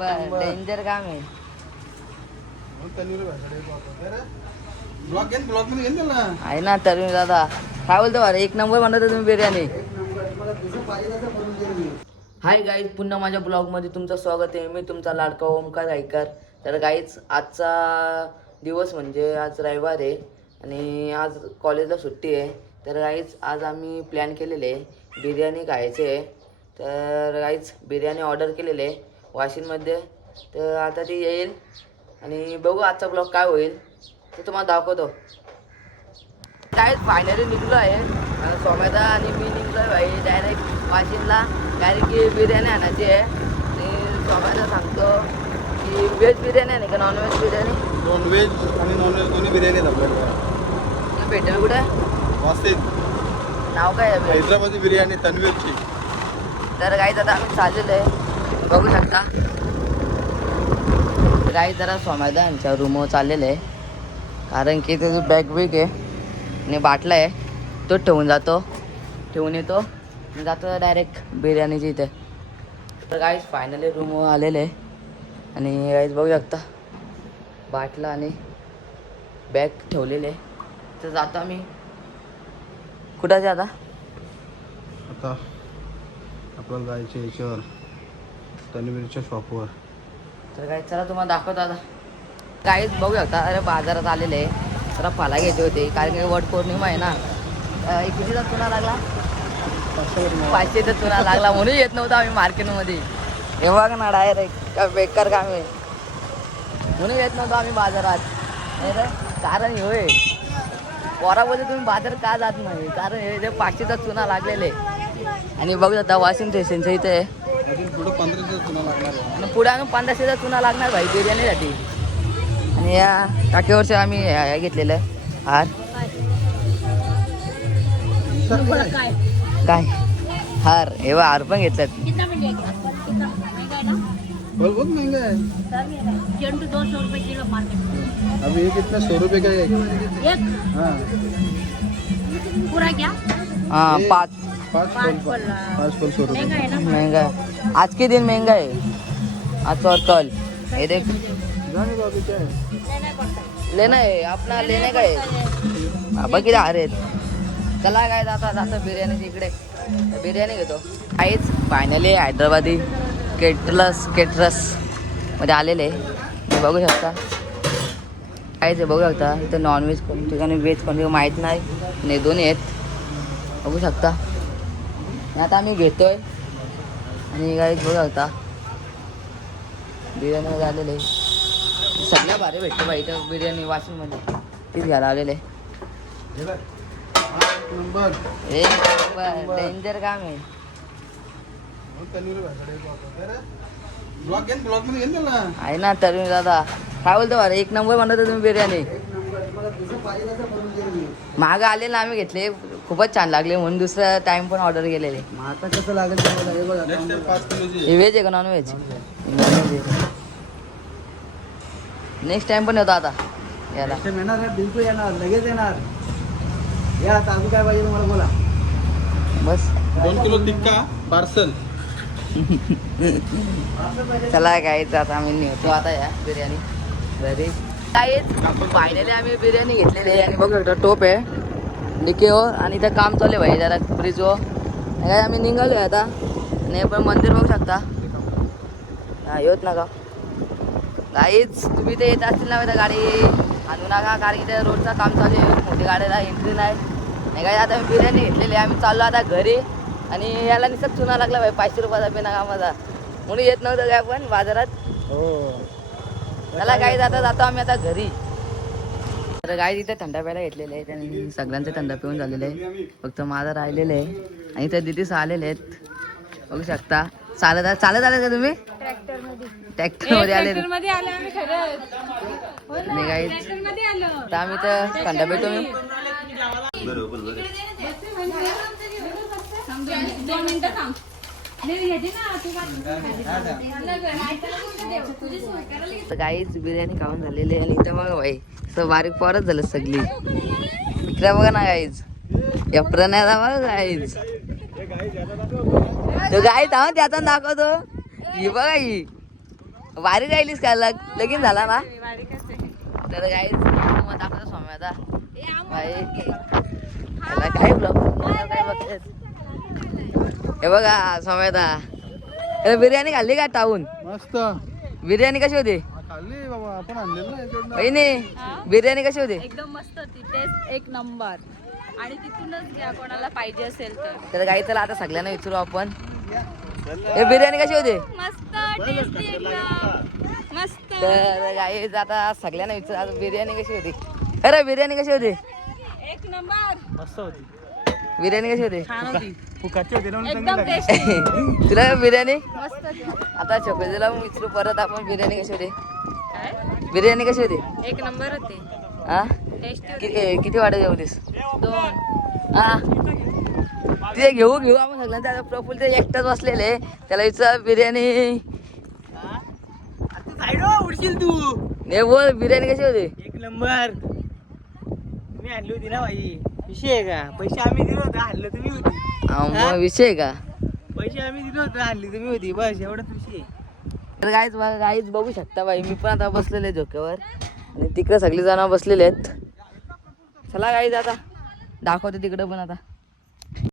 Danger काम आहे. आहे ना तरुण दादा, काय बोलतो बरं, एक नंबर म्हणत तुम्ही बिर्याणी. हाय गाईज, पुन्हा माझ्या ब्लॉगमध्ये तुमचं स्वागत आहे. मी तुमचा लाडका ओमकार गायकर. तर गाईज, आजचा दिवस म्हणजे आज रविवार आहे आणि आज कॉलेजला सुट्टी आहे. तर गाईज, आज आम्ही प्लॅन केलेले आहे बिर्याणी खायचे आहे. तर गाईज, बिर्याणी ऑर्डर केलेले आहे वाशिममध्ये. तर आता ती येईल आणि बघू आजचा ब्लॉग काय होईल ते तुम्हाला दाखवतो. काय फायनली निघलो आहे सोम्यादा आणि मी निघलो आहे भाई डायरेक्ट वाशिमला. कारण की बिर्याणी आणायची आहे आणि सोम्यादा सांगतो की व्हेज बिर्याणी आहे का नॉनव्हेज बिर्याणी. नॉनव्हेज आणि नॉनव्हेज दोन्ही बिर्याणी आपल्याकडे भेटेल कुठे? वाशिम. नाव काय आहे? हैदराबादी बिर्याणी तन्वीरची. तर गाईज आता आम्ही चाललेलो आहे, बघू शकता. गाईज जरा सोम्यादा आमच्या रूमवर चाललेलं आहे कारण की त्याची बॅग बिग आहे आणि बाटला आहे तो ठेवून येतो आणि जातो डायरेक्ट बिर्याणीची इथे. तर गाईज फायनली रूमवर आलेले आहे आणि गाईज बघू शकता बाटला आणि बॅग ठेवलेले आहे. तर जातो आम्ही कुठं आता आपल्याला जायचे याच्यावर तन्वीरच्या शॉपवर. तर काय चला तुम्हाला दाखवतो आता. काहीच बघू शकता. अरे बाजारात आलेले आहे, जरा फळा घ्यायचे होते कारण की वट पौर्णिमा आहे ना. कितीचा चुना लागला? 500चा चुना लागला म्हणून येत नव्हता आम्ही मार्केटमध्ये. हे बघ ना डायरेक्ट बेकार काम आहे म्हणून येत नव्हतो आम्ही बाजारात. नाही तर कारण हे होय पोरामध्ये तुम्ही बाजार का जात नाही, कारण हे जे 500चा चुना लागलेले. आणि बघू शकता वाशिम स्टेशनच्या इथे आहे. पुढे 1500चा चुना लागणार आहे आणि पुढे आम्ही 1500चा चुना लागणार भाई बिर्याणीसाठी. आणि या टाकीवरचे आम्ही घेतलेलं हार. काय हार हे हार पण घेतल्यात. बहुत महंगा है अभी ये कितना 100 रुपए का है एक. हाँ पूरा क्या? हाँ पाँच फल 100 रुपए. महंगा है आज के दिन, महंगा है आज और कल. ये देख जाने दो अभी क्या है. लेना है अपना, लेने का है. बघ हार आहेत. चला काय जाता बिर्याणीच्या इकडे बिर्याणी घेतो. काहीच फायनली हैदराबादी केटरस मध्ये आलेले आहे. बघू शकता काहीच आहे, बघू शकता इथं नॉनव्हेज कोण ठिकाणी व्हेज कोण माहीत नाही आणि दोन्ही आहेत बघू शकता. आता आम्ही घेतोय आणि काहीच बघू शकता बिर्याणीमध्ये आलेले आहे. सगळ्या भारी भेटतो बाई इथं बिर्याणी वाशिममध्ये. तीच घ्यायला आलेले. नंबर डेंजर काम आहे. ब्लॉग मध्ये घेऊन ना. आहे ना तरुण दादा, काय बोलतो बरं, एक नंबर म्हणत तुम्ही बिर्याणी. मागं आले ना आम्ही घेतले, खूपच छान लागले म्हणून दुसरा टाइम पण ऑर्डर केलेले. आता कसं लागेल हे व्हेज आहे का नॉन व्हेज? नेक्स्ट टाइम पण येतो आता याला. येणार बिलकुल येणार, लगेच येणार. या आता अजून काय पाहिजे तुम्हाला बोला. बस 2 किलो टिक्का पार्सल. चला काहीच आता आम्ही नेतो आता या बिर्याणी घरी. काहीच फायनली आम्ही बिर्याणी घेतलेली आहे आणि बघू शकतो टोप आहे निकेवर आणि इथं काम चालू आहे भाई जरा ब्रिजवर. काय आम्ही निघालो आहे आता आणि पण मंदिर बघू शकता. हा येत नका काहीच, तुम्ही ते येत असतील ना तर गाडी आणू नका कारण की त्या रोडचं काम चालू आहे, मोठी गाडीला एंट्री नाही काय. आता बिर्याणी घेतलेली आहे, आम्ही चाललो आता घरी. आणि याला निसत चुना लागला भाई 500 रुपयाचा बिना कामाचा म्हणून येत नव्हतं काय पण बाजारात. हो त्याला काही जातो आम्ही आता घरी. तर गाय तिथे थंडा प्यायला घेतलेले आहे, त्यांनी सगळ्यांचे थंडा पिऊन झालेले आहे, फक्त माझा राहिलेले आहे. आणि त्या दिदीस आलेले आहेत बघू शकता. चालत आले का तुम्ही? ट्रॅक्टर मध्ये आले नाही गाईच. तर आम्ही तर थंडा पितो. मी गाईच बिर्याणी खाऊन झालेली आणि इथं बघा भाई असं बारीक पोरच झालं सगळी. इकडे बघा ना गाईज, या प्रणयाला बघा गाईज, तो गाई थांब त्याचा दाखवतो. ही बघा ही वारी राहिलीस का लगीन झाला ना तर गाईज मग दाखवतो स्वामी आता भाई याला काय ब्लॉग काय बघतेस हे बघा स्वामी आता अरे बिर्याणी खाल्ली का टाऊन मस्त बिर्याणी कशी होती खाल्ली बाबा आपण आणलेलं वहिनी बिर्याणी कशी होती एकदम मस्त होती टेस्ट एक नंबर आणि तिथूनच घ्या कोणाला पाहिजे असेल तर गाई चला आता सगळ्यांना विचारू आपण हे बिर्याणी कशी होती मस्त टेस्टी एकदम मस्त तर गाई आता सगळ्यांना विचार आता बिर्याणी कशी होती अरे बिर्याणी कशी होती एक नंबर मस्त होती बिर्याणी कशी होती छान होती फुकाची होती ना एकदम टेस्टी तुला बिर्याणी मस्त होती. आता चकोजीला विचारू परत आपण बिर्याणी कशी होती काय बिर्याणी कशी होती एक नंबर होते हा टेस्टी किती वाटा जेवलीस 2 हा ते घेऊ आपण सगळ्यांना आता प्रफुल्ल ते एकटाच बसलेले त्याला विचार बिर्याणी उडशील तू ने बोल बिर्याणी कशी होती एक नंबर मी आणली होती ना भाई विषय आहे का पैसे आम्ही दिले होते हल्लं तुम्ही होती मग विषय आहे का पैसे आम्ही दिले होते हल्ली तुम्ही होती बस एवढाच विषय तर गाईच बघू शकता बाई मी पण आता बसलेले झोक्यावर आणि तिकडे सगळी जण बसलेले आहेत चला गाईज आता दाखवते तिकडे पण आता